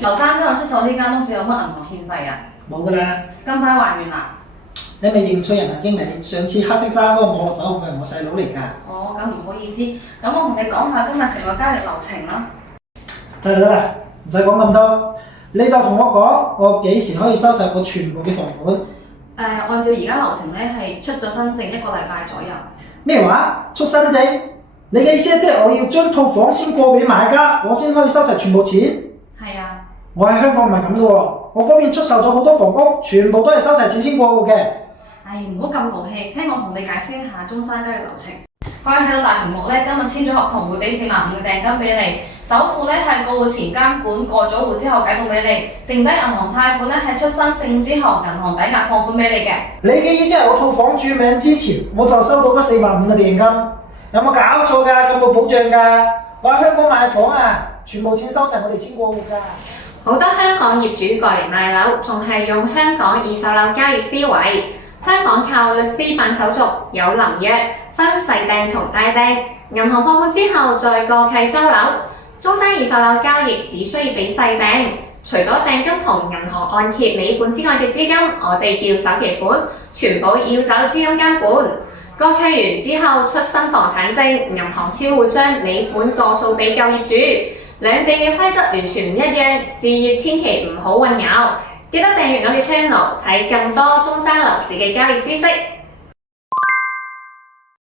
劉生今日出售呢間屋，仲有乜銀行欠費啊？冇㗎啦，咁快還完啦？你未認錯人啊，經理。上次黑色衫嗰個網絡走紅嘅係我細佬嚟㗎。哦，咁唔好意思，咁我同你講下今日成個交易流程啦。得啦，唔使講咁多，你就同我講，我幾時可以收晒我全部嘅房款？按照而家流程咧，係出咗新證1個禮拜左右。咩話？出新證？你嘅意思即係我要將套房先過俾買家，我先可以收齊全部錢？係啊。我喺香港唔係咁嘅喎，我嗰邊出售咗好多房屋，全部都係收齊錢先過戶嘅。唉，唔好咁勞氣，聽我同你解釋一下中山交易流程。可以睇到大屏幕咧，今日簽咗合同會俾4萬5嘅訂金俾你，首付咧係過戶前監管過咗戶之後解到俾你，剩低銀行貸款咧係出新證之後銀行抵押放款俾你嘅。你嘅意思係我套房註名之前我就收到嗰4萬5嘅訂金？有冇搞錯㗎？咁冇保障㗎？我喺香港買房啊，全部錢收齊我哋先過戶㗎。好多香港業主過嚟賣樓，仲係用香港二手樓交易思維。香港靠律師辦手續，有臨約，分細訂同大訂，銀行放款之後再過契收樓。中山二手樓交易只需要俾細訂，除咗訂金同銀行按揭尾款之外嘅資金，我哋叫首期款，全部要走資金監管。過契完之後出新房產證，銀行先會將尾款過數俾舊業主。兩地嘅規則完全唔一樣，置業千祈唔好混淆。記得訂閱我嘅 channel，睇更多中山樓市嘅交易知識。